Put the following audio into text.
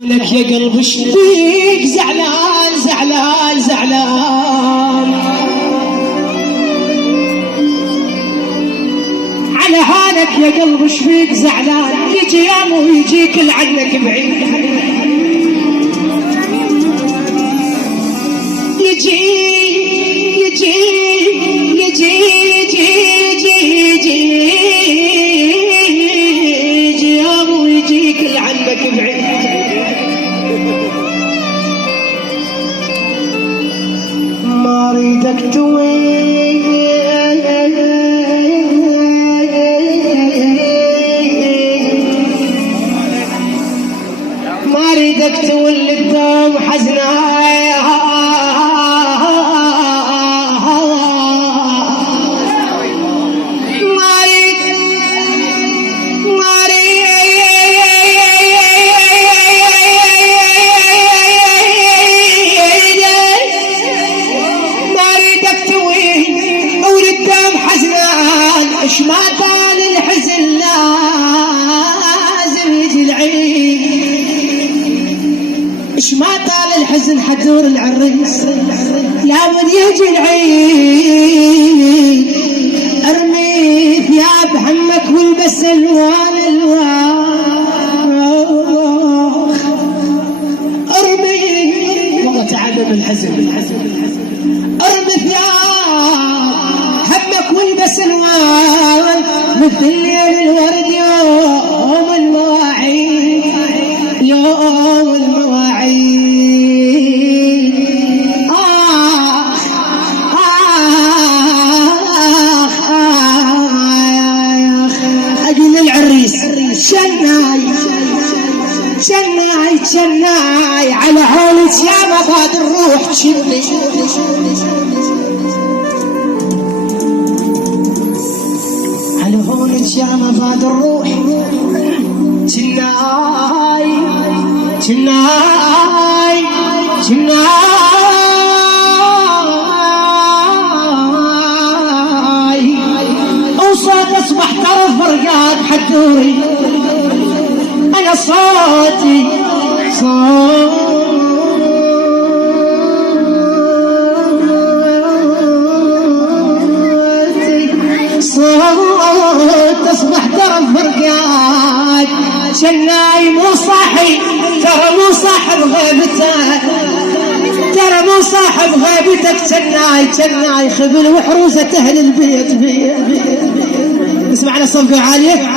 لك يا قلب شبيك زعلان زعلان زعلان على حالك يا قلب شبيك زعلان يجي يوم ويجيك لعنك بعيد يجي يجي يجي يجي يجي يوم ويجيك لعنك بعيد ما اريدك توي ما اريدك تولي الدم حزنه اش ما طال الحزن لازم يجي العيد اش ما طال الحزن حتدور العريس لابد يجي العيد ارمي ثياب همك والبس الوان ارمي والله تعلم الحزن ارمي ثياب همك والبس الوان مثل ليل الورد يوم المواعيد يوم المواعيد اجل العريس شناي شناي شناي على حولك يا مفاد الروح تشدي على هونك يا مفاد الروح شناي شناي شناي وصوت اصبح طرف فرقات حدوري انا صوتي صوت تصبح طرف فرقات شناي مو صاحي ترى مو صاحب غيبتك ترى مو صاحب غيبتك شناي خبل وحروسة اهل البيت اسمعنا صوت عالية